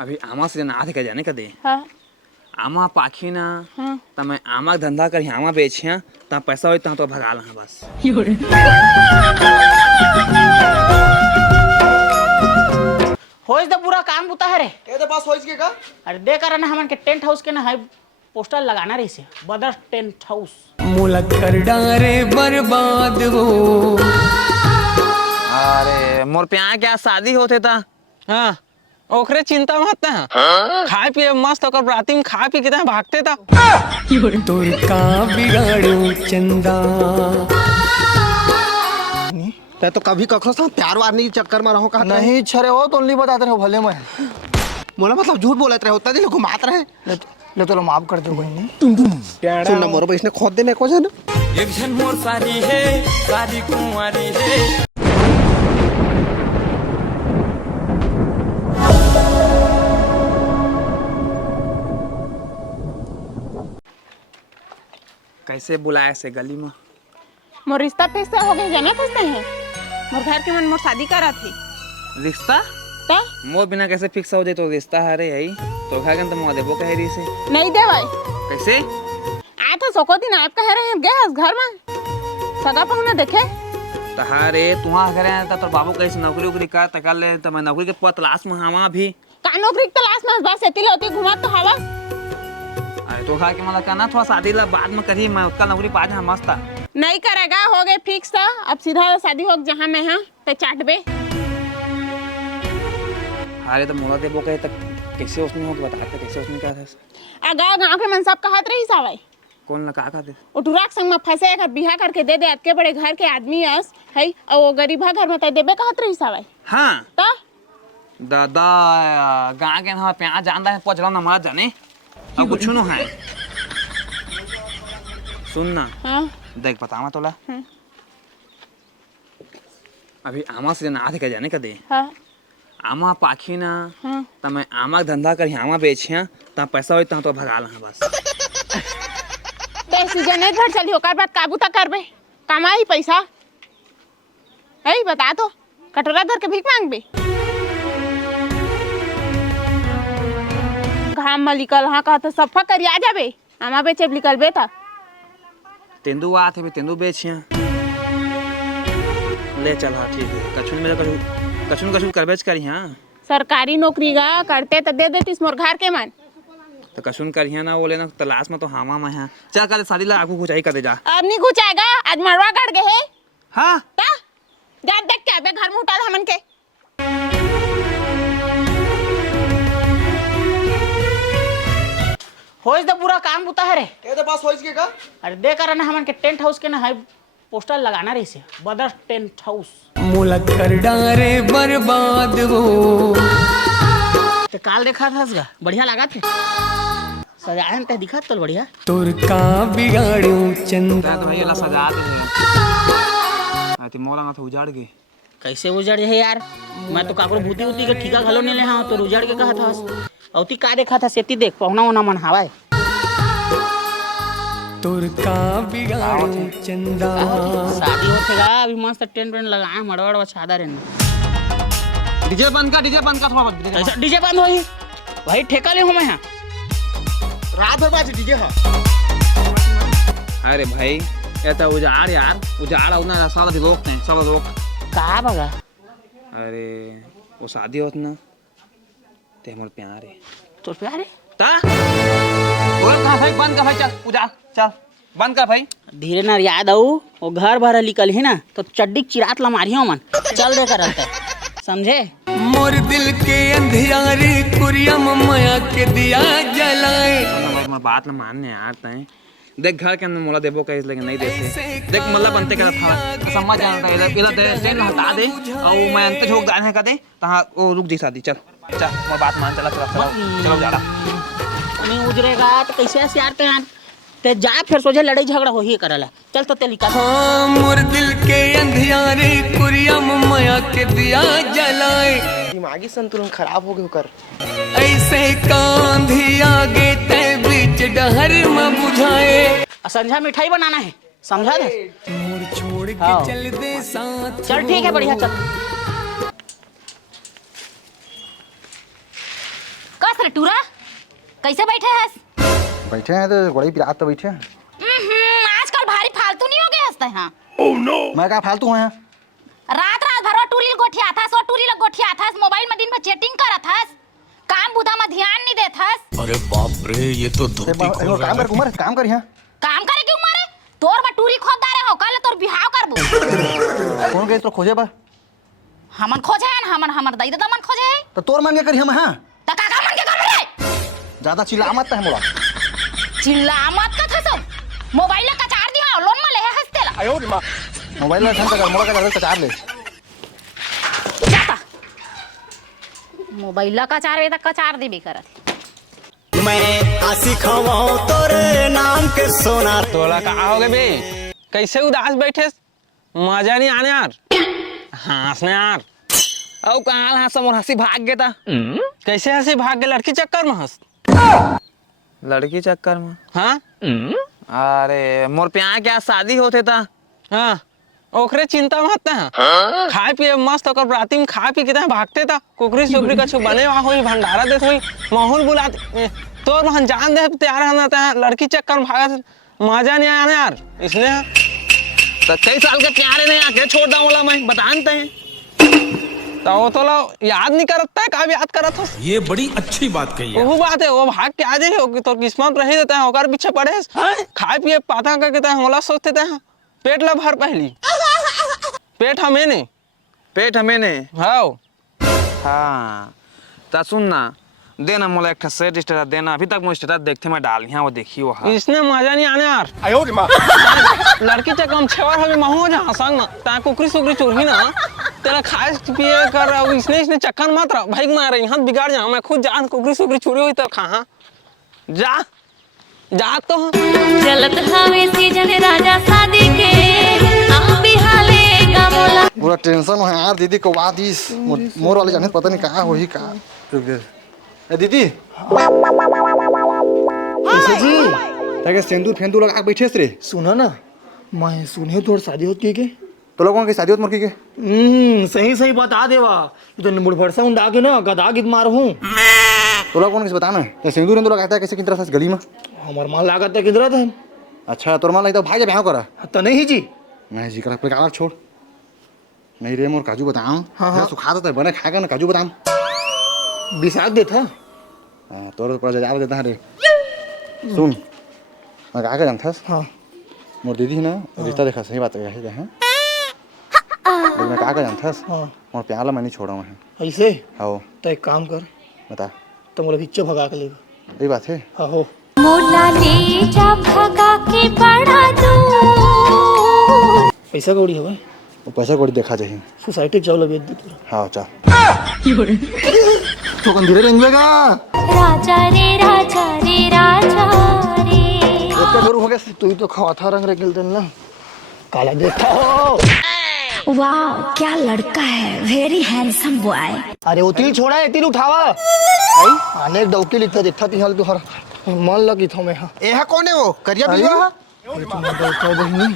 अभी आमा से ना आथे का जाने का दे हाँ आमा पाखी ना हाँ त मैं आमा के धंधा करी आमा बेचिया त पैसा होई त तो भगा ला बस होइस द पूरा काम बुता है रे ए तो पास होइस के का अरे दे करना हमन के टेंट हाउस के ना है पोस्टर लगाना रही से बदर टेंट हाउस मुलक कर डारे बर्बाद हो। अरे मोर पे आ क्या शादी होते ता हाँ ओकरे चिंता मत ना खाए पिए मस्त ओकर राती में खा पी के ता भागते ता तोर का बिगाड़ू चंदा। ते तो कभी कखो साथ प्यार वार नहीं चक्कर में रहो का नहीं छरे हो तो नहीं बताते रहो भले मैं मोला मतलब झूठ बोलत रहे उतना दिन घुमात रहे ले तो माफ कर दो कोई सुन ना मोर इसने खोद देने को जन एक जन मोर सारी है सारी कुंवारी है। कैसे बुलाया से गली में मोर रिश्ता फिक्स हो गया जाने कुछ नहीं है मोर घर के मन मोर शादी करा थी रिश्ता तो मोर बिना कैसे फिक्स हो जाए तो रिश्ता है रे यही तो खा तो मुआ देबो कह रही से नहीं दे भाई कैसे आए थे सको दिन आप कह रहे हैं गए घर में सगा पहुना देखे तहारे तुहा घरे आया तो बाबू कैसे नौकरी उकरी का तकल ले तो मैं नौकरी के तलाश में हवा भी का नौकरी की तलाश में बस एती होती घुमा तो हवा अरे तो खा के मला कहना थोड़ा शादी ला बाद में करी मैं उसका नौकरी पा जा मस्त नहीं करेगा हो गए फिक्स था अब सीधा शादी हो जहाँ मैं हाँ पे चाट बे अरे तो मोला देबो कहे तक कैसे उसने हो बताते कैसे उसने क्या था गाँव गाँव के मन सब कहत रही सावाई कौन लगा का दे उठुराक संग में फंसे घर बिहा करके दे दे अतके बड़े घर के आदमी अस है और वो गरीबा घर में तय देबे कहत रही सावाई हाँ तो दादा गाँव के ना प्याज जानता है पचड़ा ना मत जाने अब कुछ न है सुन ना हाँ देख बता मैं तोला हाँ। अभी आमा से ना आथे का जाने का दे हाँ आमा पाखी ना हाँ त मैं आमा के धंधा करी आमा बेचिया त पैसा होई त तो भगा ला बस ते सीजन एक घर चली होकर बात काबू तक करबे कमाई पैसा है बता तो कटोरा धर के भीख मांगबे घाम में निकल हाँ कहा तो सफा करिया जाबे आमा बेचे निकल बे था तेंदु आथे भी तेंदु बेचिया ले चल हाँ ठीक है कछुन मेरा कछुन कछुन करबेच करी हाँ सरकारी नौकरी गा करते तो दे देतीस मोर घर के मन तो कछुन करिया ना वो लेना तलाश में तो हामा में है चल कर शादी ला आगू कुछ आई कर दे जा अब नहीं घुचाएगा आज मरवा गड़ गए है हाँ ता जा देख के अबे घर में उठा हमन के होइस द पूरा काम बुता है रे ए तो पास होइस के का अरे दे करना हमन के टेंट हाउस के ना है पोस्टर लगाना रही से बदर टेंट हाउस मुलक कर डारे बर्बाद हो। ते काल देखा था इसका बढ़िया लगा थे सजाए ते दिखा तो बढ़िया तोर का बिगाड़ू चंदा। तो भैया ला सजा दे आती मोला ना तो उजाड़ गई कैसे उजड़ है यार मैं तो काकरो भूती उती के ठीका घलो नहीं ले हाँ तो उजड़ के कहा था औती का देखा था सेती देख पहुना उना मन हवाए तोर का बिगाड़ू चंदा। शादी होतेगा अभी मस्त टेंट वेंट लगाए मड़वड़ छादा रहने डीजे बंद का थोड़ा ऐसा डीजे बंद होई भाई ठेका ले हूं मैं यहाँ रात भर बाजी डीजे हां अरे भाई ये तो उजाड़ यार उजाड़ उतना सारा लोग ने सब लोग कहा बगा अरे वो शादी होत ना ते हमर प्यार है तो प्यारे ता बोल कहां भाई बंद कर भाई चल उजाड़ चल बंद कर भाई धीरे ना याद आऊ वो घर भर निकल ही ना तो चड्डी चिरात ला मारियो मन चल दे कर समझे मोर दिल के अंधियारे कुरियम माया के दिया जलाए। मैं बात ना मानने यार तय देख घर के अंदर मोला देबो कहीं लेकिन नहीं देते देख मतलब बनते कर था समझ जानता है इधर दे टेंट हटा दे और मैं अंत झोक जाने का दे तहां वो रुक जी शादी चल चल मैं बात मान चला चलो जा रहा नहीं उजरेगा तो कैसे यार ते जा फिर सोचे लड़ाई झगड़ा हो ही करला चल तो तेलिका हाँ मोर दिल के अंधियारे कुरियम माया के दिया जलाए। दिमागी संतुलन खराब हो गयो कर ऐसे कांधी आगे ते बीच डहर में बुझाए। संझा मिठाई बनाना है समझा दे मोर छोड़ के चल दे साथ चल ठीक है बढ़िया चल रे टूरा कैसे बैठे हस? बैठे हैं तो बड़ी पिरात तो बैठे हैं। आजकल भारी फालतू नहीं हो गए हंसते हैं। मैं क्या फालतू हूँ यहाँ? रात रात भर टूरी गोठिया था, सो टूरी गोठिया था, मोबाइल में दिन में चैटिंग करत हस, काम बुधा में ध्यान नहीं देत हस। अरे बाप रे, ये तो धोती खोल काम कर उमर, काम कर यहाँ। काम करे क्यों मारे? तोर बा टूरी खोददारे हो, कल तोर बिहाव करबो। कौन गए तो खोजे बा? हमन खोजे हैं, हमन दई दादा मन खोजे हैं। तो तोर मन के करी हम हाँ? त काका मन के कर रे? ज्यादा चिल्ला मत है मोला। चिल्ला मत का थसो। मोबाइल का चार दिया लोन में ले हंसतेला। आयो रे मां। मोबाइल में ठंड कर मोला का ज्यादा चार ले। जाता। मोबाइल का चार वे तक का चार देबे करत। मैं आसी खवाऊं तोरे नाम के सोना। तोला का आओगे बे? कैसे उदास बैठे? मजा नहीं आने यार। हंसने यार। औ कहाँ हंस मोर हंसी भाग गया था। कैसे हंसी भाग गए? लड़की चक्कर में हंस। लड़की चक्कर में? हाँ? अरे मोर प्यार क्या शादी होते था। हाँ ओकरे चिंता मत है। खाए पिए मस्त होकर राती में खा पी के भागते था। कुकरी सुकरी का बने वहाँ हुई भंडारा देते हुई माहौल बुलाते तो वहाँ जान दे तैयार रहता है। लड़की चक्कर में भागा मजा नहीं आया ना यार इसलिए। तो कई साल के प्यारे नहीं आके छोड़ दा बोला मैं बताते हैं। तो वो तो याद नहीं करता है, कब याद करत हो? ये बड़ी अच्छी बात कही है। वो बात है, वो भाग के आ जाए तो किस्मत रही देता है, होकर पीछे पड़े खाए पिए पाता करके होला सोचते थे पेट ला भर पहली पेट हमें नहीं। पेट हमें नहीं। हाँ ता सुन ना देना मोला एक सेट स्टेटस देना। अभी तक मुझे स्टेटस देखते मैं डाल यहाँ वो देखी वो। इसने मजा नहीं आने यार। आयो रे मां। लड़की चक्कर हम छेवर हो महू जहाँ संग ना ता कुकरी सुकरी चोरी ना तेरा खाए पिए कर इसने चक्कर मत रहा भाई मारे यहाँ बिगाड़ जा। मैं खुद जान कुकरी सुकरी चोरी हुई तो कहाँ जा जा तो चलत हवे सीजन राजा शादी के हम बिहाले गामोला। पूरा टेंशन है यार दीदी को बात इस मोर वाले जाने पता नहीं कहाँ हो ही कहाँ। रुक दे ए दीदी कैसे जी ताकि सिंदूर फेंदूर लगा बैठे रे। सुना ना मैं सुने तोर शादी होती के तो लोगों की शादी होत मुर्गी के सही सही बता देवा तो निमुड़ भरसा उंडा के ना गदा गिद मार हूँ। तो लोग कौन किस बताना है सिंदूर हिंदूर लगाता है कैसे किस तरह से गली में हमार माल लागत है किधर था। अच्छा तोर मान लगता भाई जब यहाँ करा तो नहीं जी नहीं जी करा अपने छोड़ नहीं रे मोर काजू बताऊँ। हाँ सुखा देता है बने खाएगा ना काजू बताऊँ बिसाक देता। हाँ तोर तो जा देता है रे। सुन मैं कहा जानता हाँ मोर दीदी ना रिश्ता देखा सही बात है हैं मैं कहा जानता हाँ मोर प्यार ला मैं नहीं छोड़ा हूँ ऐसे। हाँ तो एक काम कर बता तो मोला बिच्चे भगा के लेगा। यही बात है। हाँ हो मोला ले जा भगा के बड़ा दूर। पैसा कौड़ी है भाई वो पैसा कौड़ी देखा चाहिए सोसाइटी चावल बेच दे तू। हाँ चल तो कौन धीरे रहेंगे राजा रे राजा रे राजा रे। क्या जरूर हो गया तू तो खवाथा रंग रखल तन ना काला देखा हो। वाह क्या लड़का है, वेरी हैंडसम बॉय। अरे वो तिल छोड़ा है तिल उठावा आने डौके लिखता देखता तिहाल तो हर मन लगी था मैं। हाँ ए कौन है वो करिया बिलवा बहनी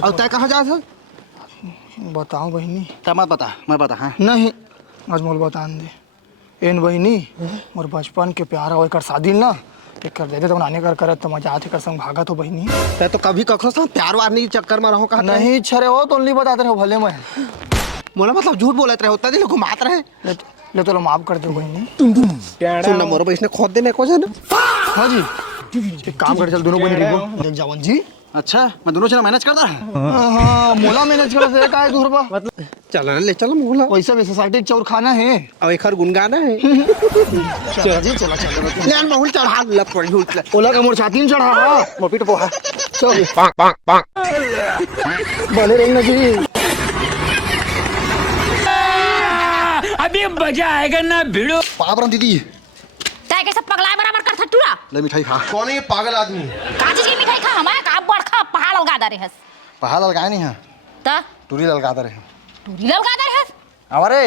और तय कहाँ जा था बताओ बहनी तय मत बता मैं बता। हाँ नहीं आज मोल बतान दे एन बहनी और बचपन के प्यार और कर शादी ना एक कर देते तो नाने कर करत तो मजा आते कर संग भागा तो बहनी तय तो कभी कखो सा प्यार वार नहीं चक्कर में रहो कहा नहीं छरे हो तो नहीं बताते रहो भले मैं बोला मतलब झूठ बोलते रहे होता दिल घुमाते रहे ले तो माफ कर दो बहनी। सुन ना मोर इसने खोद देने को जाना। हाँ जी एक काम कर चल दोनों बहनी रिबो देख जावन जी। अच्छा मैं दोनों जना मैनेज करता है। हाँ मोला मैनेज कर से का है दूर बा मतलब चल ले चल मोला वैसे भी सोसाइटी चौर खाना है और एक हर गुनगाना है। चला जी चला चल लेन बहुल चढ़ा लत पड़ी उठला ओला का मोर छाती में चढ़ा मोर पीठ पोहा चल बने रहना जी। अभी मजा आएगा ना भिड़ो। पापरम दीदी ताय कैसे पगला बराबर कर थटूरा। ले मिठाई खा। कौन है ये पागल आदमी का चीज की मिठाई खा हमारा का बड़खा पहाड़ लगा दे हस। पहाड़ ललगाए नहीं है ता टूरी ललगा दे रहे टूरी लगा दे हस। हमारे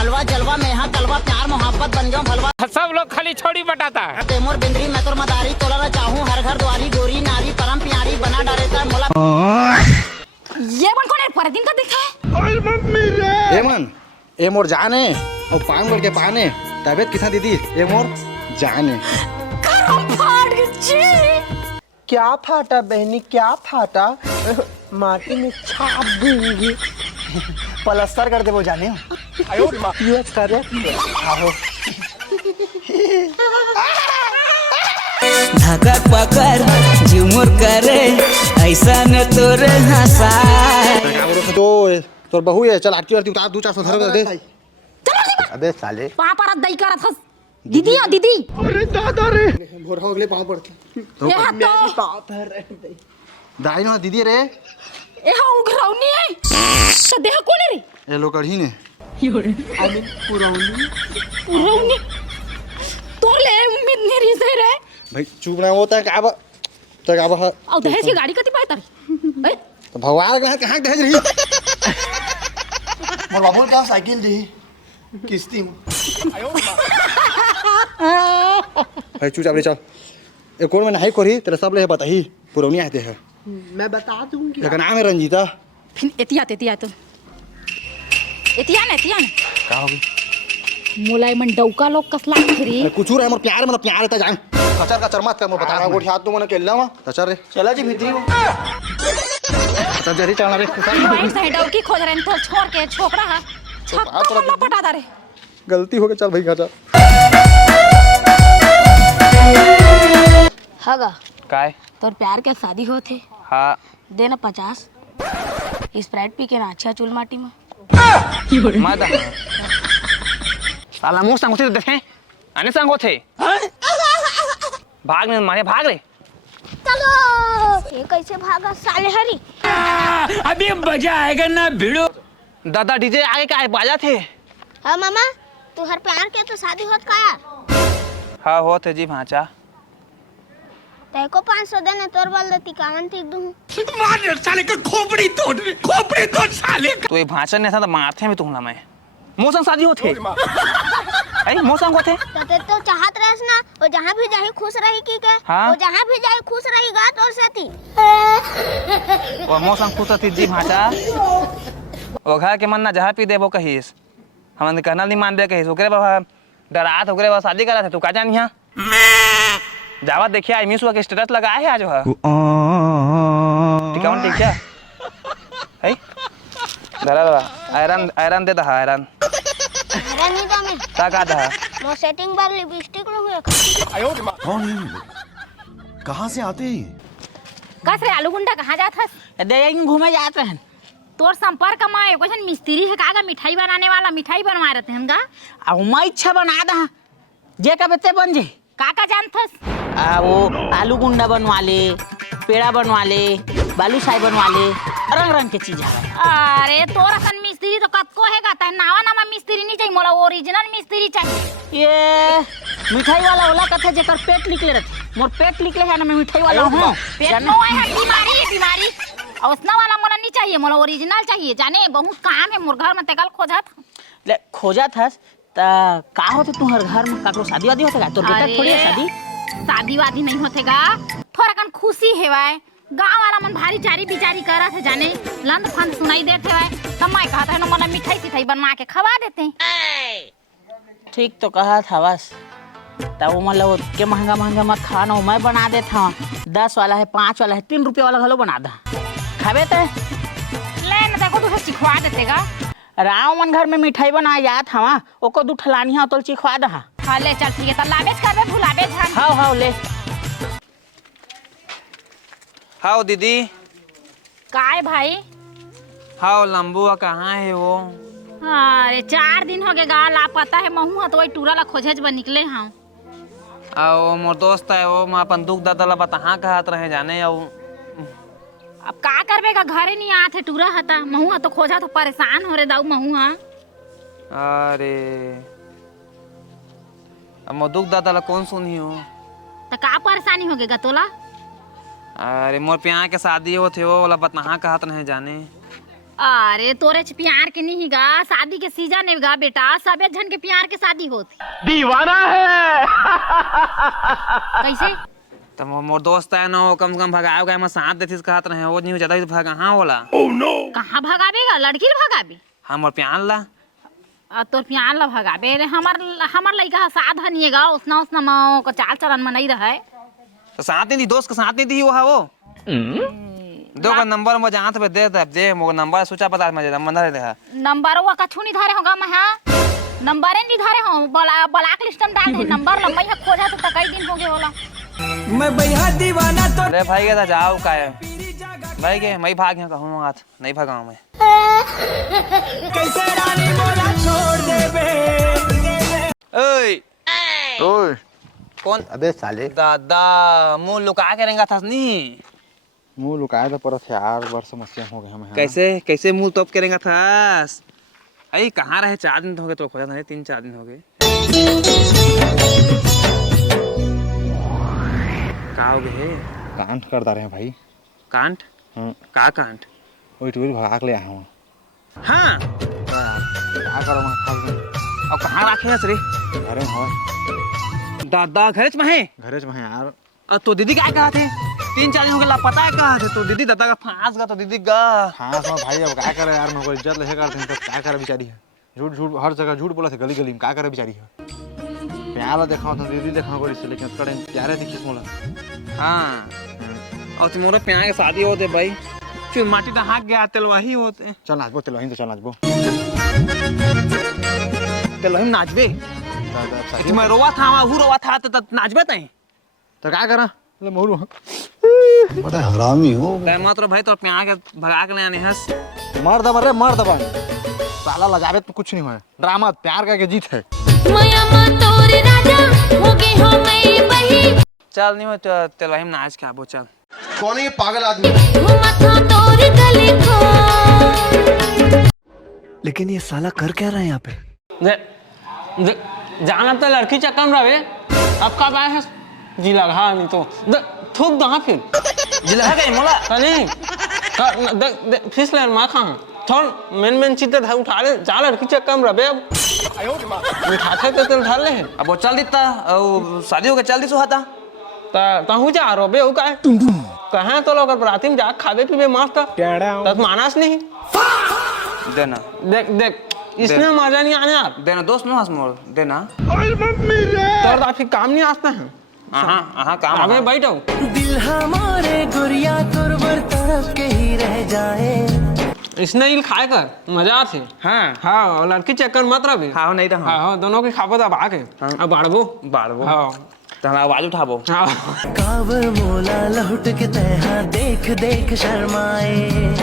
अलवा जलवा में यहाँ कलवा प्यार मोहब्बत बन जाऊं भलवा। सब लोग खाली छोड़ी बटाता है। तेमोर बिंदरी मैं तो मदारी तोला ना चाहूं हर घर द्वारी गोरी नारी परम प्यारी बना डरेता मोला। ये बन कौन है पर दिन का दिखा है। ए मन ए मोर जाने और पान बढ़ के पाने तबियत किसा दीदी ए मोर जाने क्या फाटा बहनी क्या फाटा माटी में छाप दूंगी प्लास्टर कर दे वो जाने ये करे धक्का पकड़ झुमुर करे ऐसा न तोरे हंसाए तो तोर बहू है चल आरती उतार 200-400 धर दे अबे साले पाँव पर दई करत हस दीदी ओ दीदी भोर हो गए पाँव पड़ते ये हाथ तो दाई ना दीदी रे ए हा उघरौनी है तो देह कोने रे ए लो कढ़ी ने पुरौनी तोर ले उम्मीद नहीं रही से रे भाई चुप ना होता है काबा तक आबा औ दहेज की गाड़ी कति पाए तारी ए तो भगवान के कहां दहेज रही मोर बाबू क्या साइकिल दी किस्ती में भाई चुप रे चल ए कौन में नहीं करी तेरा सब ले बताही पुरौनी आते हैं मैं बता दूंगी एक नाम है रंजीता फिर एतिया तो एतिया ने का हो गई मोलाई मन डौका लोग कसला फिरी कुछ रहे मोर प्यार मतलब प्यार रहता जान खचर का चरमत कर मोर बता तारा गोठी हाथ तो मने केला मा खचर रे चला जी भीतरी खचर जरी चलना रे भाई सही डौकी खोज रहे तो छोड़ के छोकरा हा छक्का वाला पटा दारे गलती हो गई चल भाई खचर हगा काय तोर प्यार के शादी होथे हाँ देना 50 स्प्राइट पी के ना अच्छा चुल माटी में मादा साला मुंह संग होते देखे आने संग होते भाग में मारे भाग रे चलो ये कैसे भागा साले हरी अभी मजा आएगा ना भिड़ो दादा डीजे आगे का बाजा थे हाँ मामा तू हर प्यार के तो शादी होत का यार हाँ होते जी भांचा तय को 500 देने तोर बल देती कावन ठीक दूं तो ये भांचा नहीं था तो मारते में तुमला मैं मौसम शादी होते ऐ मौसम होते ते तो चाहत रहस ना वो जहां भी जाही खुश रही की के हाँ? वो जहां भी जाही खुश रहेगा तोर साथी और मौसम खुश थी जी भांचा वो घर के मन ना जहाँ पी देबो कहिस हमन कहना नहीं मान दे कहिस ओकरे बाबा डरात ओकरे बाबा शादी करा थे तू का जानी हां जावा देखिए आई मिस के स्टेटस लगाया है आज है टिकावन ठीक है है दरा दरा आयरन दे दहा आयरन अरे नहीं तो मैं का दहा नो सेटिंग बार लिपस्टिक लो हुए कहाँ से आते हैं कस रे आलू गुंडा कहां जात हस दे घूमे जाते हैं तोर संपर्क में एगो जन मिस्त्री है कागा मिठाई बनाने वाला मिठाई बनवा रहे हैं का अब मैं इच्छा बना दा जे का बच्चे बन जे काका जानथस वो आलू गुंडा बनवा ले पेड़ा बनवा ले बालूशाही बनवा ले रंग रंग के चीज है अरे तोर असन मिस्त्री तो कतको हैगा त नावा नामा मिस्त्री नहीं चाहिए मोला ओरिजिनल मिस्त्री चाहिए ये मिठाई वाला ओला कथे जेकर पेट निकले रहते मोर पेट निकले है ना मैं मिठाई वाला हूं पेट नो है बीमारी है बीमारी औसना वाला मोला नहीं चाहिए मोला ओरिजिनल चाहिए जाने बहुत काम है मोर घर में तेकल खोजत ले खोजा था ता का होते तू हर घर में काकरो शादी वादी होतेगा तोर बेटा थोड़ी है शादी शादी वादी नहीं होतेगा थोड़ा कन खुशी हेवाय गांव वाला मन भारी चारी बिचारी करत है जाने लंद फंद सुनाई देते है कमाई कहता है ना मोला मिठाई सिठाई बनवा के खवा देते ठीक तो कहा था बस तब मतलब के महंगा महंगा मत खाना मैं बना देता हूँ 10 वाला है 5 वाला है 3 रुपये वाला घलो बना दा खावे ते ले न देखो तू सिखवा देतेगा राव मन घर में मिठाई बना जात हवा ओको दू ठलानी हा तो चिखवा दा हाँ ले चल ठीक है तो लावेज करबे भुलावे झान हां हां ले हाउ दीदी काय भाई हाउ लंबुआ कहाँ है वो अरे 4 दिन हो गए गा लापता है महू तो वही टूरा ला खोजेज बन निकले हाँ आओ मोर दोस्त है वो मैं अपन दुख दादा ला बता कहत रहे जाने आओ अब का करबे का घरे नहीं आते टूरा हता महू तो खोजा तो परेशान हो रे दाऊ महू हाँ अरे अब मोर दुख दादा ला कौन सुनी हो तो का परेशानी हो गएगा तोला अरे मोर प्यार के शादी होते वो वाला बता कहत रहे जाने अरे तोरे प्यार के नहीं गा शादी के सीजन है गा बेटा सबे जन के प्यार के शादी होती दीवाना है कैसे तो मोर दोस्त है ना वो कम से कम भगाओ गए मैं साथ देती कहत रहे वो नहीं ज्यादा भगा हाँ बोला कहाँ भगाबेगा लड़की भगाबे हाँ मोर प्यार ला तोर पियान ला भगाबे रे हमर लइका साध हनिएगा उसना उसना माओ को चाल चलन में नहीं रहे तो साथ नहीं दी दोस्त के साथ नहीं दी वो दो का नंबर मुझे जहाँ पे दे मोर नंबर सोचा पता मुझे नंबर दे नंबर वो कछु नहीं धरे होगा मैं नंबर नहीं धरे हो ब्लैक लिस्ट में डाल दे नंबर लंबाई है खोजा तो कई दिन हो गए होला मैं भैया दीवाना तो अरे भाई के जाओ का है भाई के मैं भाग यहाँ कहूँ हाथ नहीं भागा मैं कैसे रानी बोला छोड़ दे बे ओए ओए कौन अबे साले दादा मुंह लुका के रहेंगा था नहीं मुंह लुकाया था पर यार बार समस्या हो गई हमें कैसे मुंह तोप करेंगा था अरे कहाँ रहे 4 दिन हो गए तो खोजा था 3-4 दिन हो गए कहाँ हो गए कांट कर रहे हैं भाई कांट हाँ का कांट वही टूर भगा के ले आया हूँ हाँ क्या करो मैं खास अब कहाँ रखे हैं रे घरे में हो दादा घरेच में है घरे में यार और तो दीदी क्या कहा थे 3-4 दिन हो गए लापता है कहा थे तो दीदी दादा का फांस का तो दीदी का हाँ सो भाई अब क्या करे यार मेरे को इज्जत लेके करते हैं तो क्या करे बेचारी है झूठ हर जगह झूठ बोला थे गली गली में क्या करे बेचारी है प्यार देखा तो दीदी देखा को इससे लेकिन कड़े प्यारे दिखिस मोला हाँ और तुम्हारे प्यार के शादी होते भाई फिर माटी दहा गया तेलवाही होते चल नाचबो तेलवाही तो चल नाचबो तेलवाही में नाचबे मैं रोवा था वो रोवा था तो नाचबे तई तो क्या करा ले मोरू बड़ा हरामी हो मात्र भाई तो प्यार के भगा के ले आने हंस मार दबा रे मार दबा साला लगावे तो कुछ नहीं हुआ ड्रामा प्यार का के जीत है चल नहीं हो तेलवाही में नाच के आबो चल कौन है ये पागल आदमी लेकिन ये साला कर क्या रहा है यहाँ पे जाना तो लड़की चक्कर में रहे अब कब आए हैं जी लगा नहीं तो थूक दहा फिर जिला गए मोला नहीं फिस ले माँ खा थोड़ मेन चीज था उठा ले जा लड़की चक्कर में रहे अब उठाते तो उठा ले अब वो चल देता और शादी हो गया चल दी सुहाता कहूँ जा रो बे वो का कहाँ तो लोग राती में जा खावे पीवे मस्त तब मानस नहीं देना देख इसमें मजा नहीं आने यार देना दोस्त नो हंस मोड़ देना तो फिर काम नहीं आता है हाँ काम अबे बैठो दिल हमारे गुड़िया तुरबर तरफ के ही रह जाए इसने इल खाए कर मजा थे हाँ और लड़की चक्कर मत रहे हाँ नहीं रहा हाँ दोनों की खापत अब आके अब बाढ़बो हाँ तो हमारा आवाज उठाबो कावर मोला लौट के तहा देख देख शर्माए